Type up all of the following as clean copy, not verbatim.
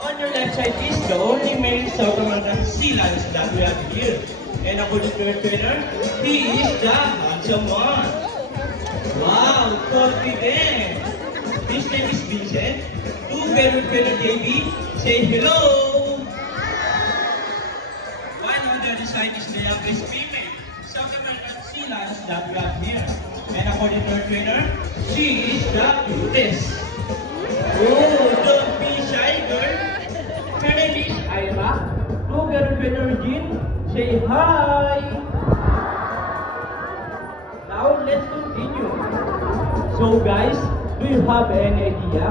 On your left side is the only male South American sea lions that we have here. And according to your trainer, he is the handsome one. Wow, confident. His name is Vincent. Together with trainer JB, say hello. While on the other side is the youngest female South American sea lions that we have here. And according to her trainer, she is the cutest. Oh, don't be shy, girl. Her name is Ira. Together with trainer Jean, say hi. Now let's continue. So guys, do you have any idea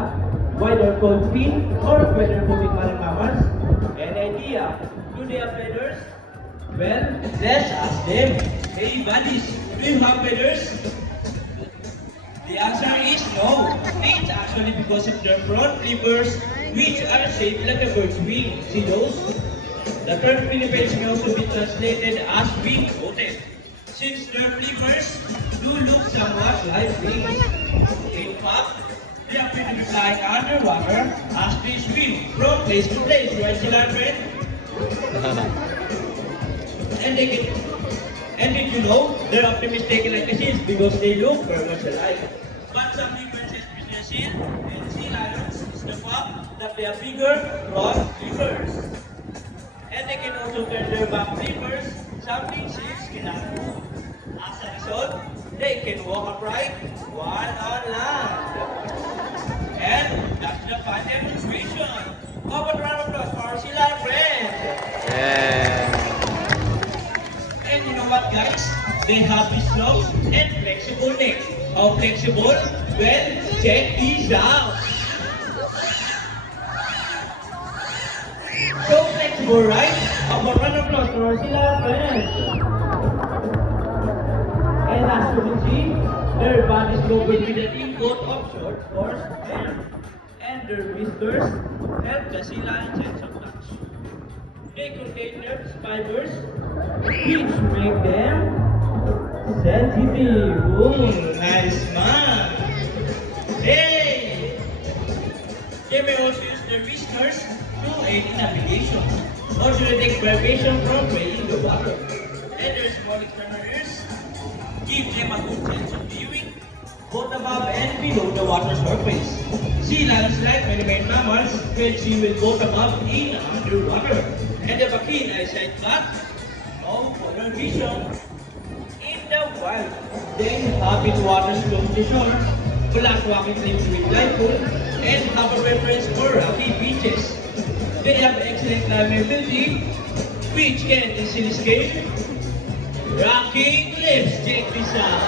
why they're called fin or feather-moving marine mammals? Any idea? Do they have feathers? Well, let's ask them. Hey buddies, do you have feathers? The answer is no. It's actually because of their front flippers, which are shaped like a bird's wing. See those? The term flippers may also be translated as wing-footed, since their flippers do look somewhat like wings. In fact, they appear to be flying underwater as they swim from place to place, right, children? And did you know they're often mistaken like seals because they look very much alike? But some differences between a seal and sea lions is the fact that they are bigger front flippers. And they can also turn their back flippers, something seals cannot do. As a result, they can walk upright while on land. And that's the fun demonstration. How about a round of applause for our sea lion friend? Yeah. And you know what guys? They have this long and flexible neck. How flexible? Well, check this out. So flexible, right? How about a round of applause for our sea lion friends? And as you can see, their bodies covered with a thin coat of short, coarse hair. And their whiskers help the sea lion sense of touch. They contain nerve fibers, which make them sensitive. Oh, nice man! Hey! They may also use their whiskers to aid in navigation, or to detect vibration from prey in the water. And their small external ears give them a good sense of viewing, both above and below the water surface. Sea lions, like many marine mammals, can see with both above and underwater, and have a keen eyesight but no color vision. In the wild, they inhabit waters close to shore, black walking cliffs with lightful, and have a preference for rocky beaches. They have excellent climbability, which can easily scale rocky cliffs. Check this out.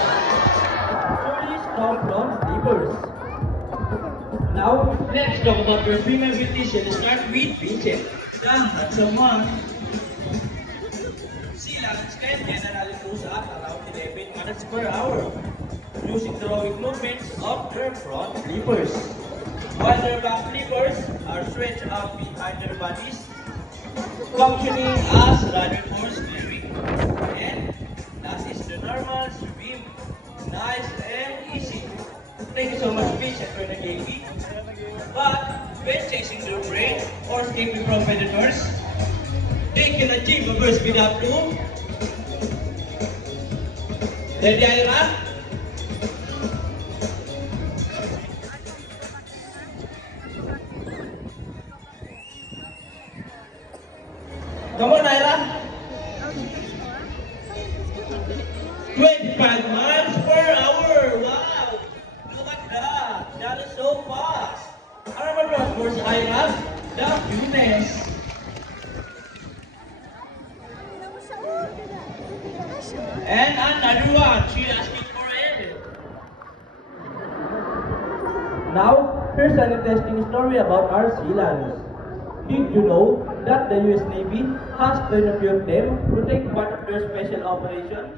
Tourists come from rivers. Now, let's talk about their female beauties. Let's start with Vincent, the handsome one. Sea lions can generally cruise at around 11 miles per hour, using the rowing movements of their front flippers, while their back flippers are stretched out behind their bodies, functioning as rudder for steering. And that is the normal swim. Nice and easy. Thank you so much, Vincent, for the gaming. But when chasing their prey or escaping from predators, they can achieve a burst speed up to. Ready, Ira? Come on, Ira. 25 miles per hour. Wow! Look at that. That is so fast. I remember, of course, Ira, the cutest. And another one. She asking for it. Now, here's an interesting story about our sea lions. Did you know that the US Navy has trained a few of them to take part of their special operation?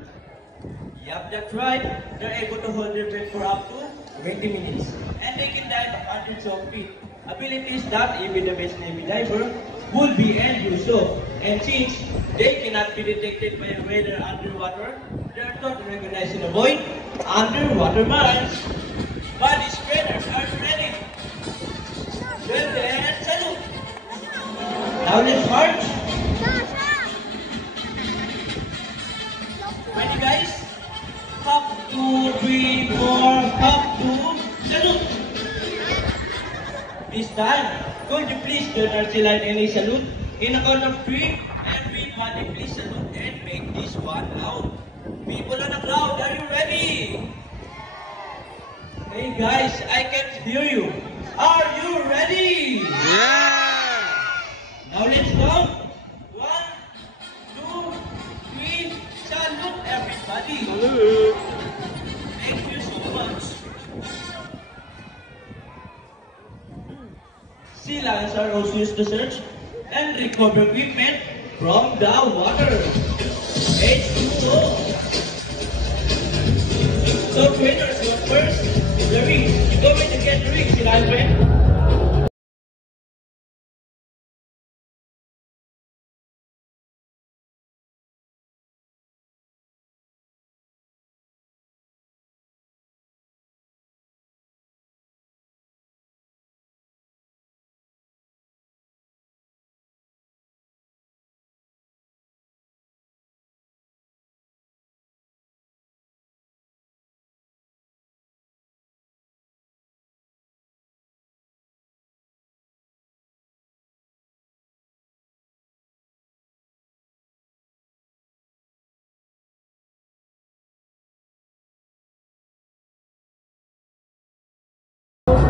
Yep, that's right. They're able to hold their breath for up to 20 minutes. And they can dive hundreds of feet. Abilities that even the best Navy diver would be envious of. And since they cannot be detected by a radar underwater, they are taught to recognize and avoid underwater mines. But these trainers are ready. Well then, salute! Now let's march. Ready guys? Hop, 2, 3, 4, hop, 2, salute. This time, could you please join our Silan NA salute? In a count of 3, everybody please salute and make this one loud. People on the cloud, are you ready? Hey guys, I can't hear you. Are you ready? Yeah! Now let's go. 1, 2, 3, salute everybody. Salute! Thank you so much. Sea lions are also used to search and recover equipment from the water. H2O. So trainers, go first. The ring. You're going to get the ring, sea lion friend.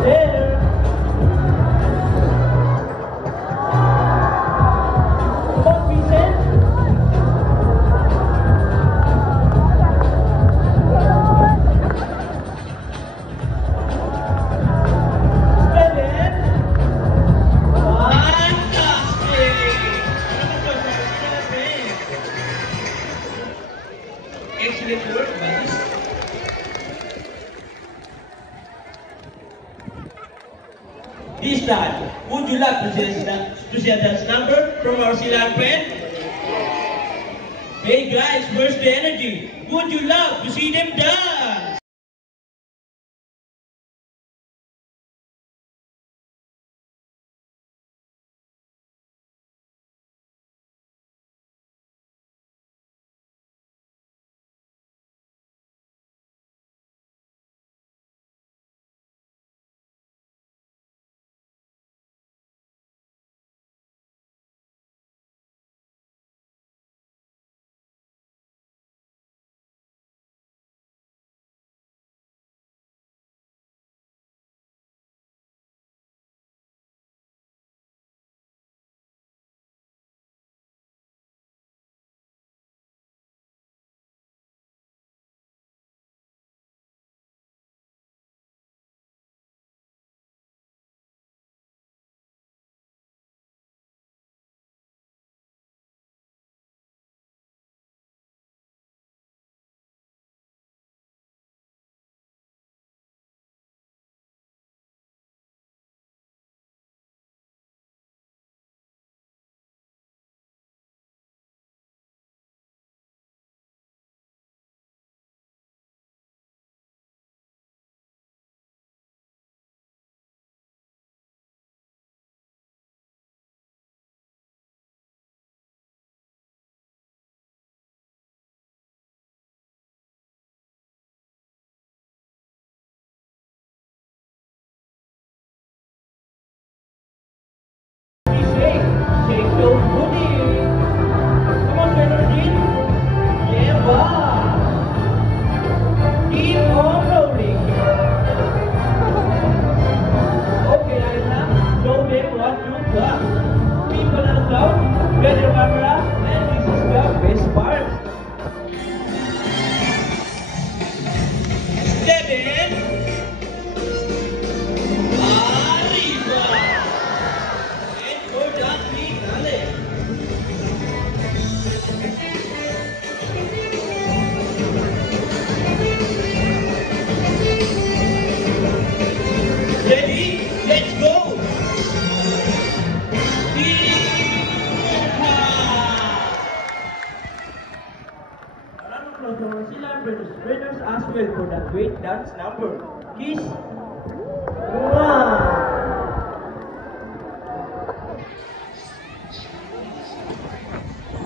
There. Come on, Vincent. Seven. Fantastic. Excellent work, buddies. This time, would you like to see a dance number from our Silan friend? Hey guys, where's the energy? Would you love to see them dance? Shake those booties. Come on, Energy. Yeah, wow. Keep on rolling. Okay, Aina, show them what you got. People on the cloud, get your camera, and this is the best part. Step in. Arriba. And for that, finale. Ready? Let's go! A round of applause for our Silan brothers as well for that great dance number. Kiss. Wow!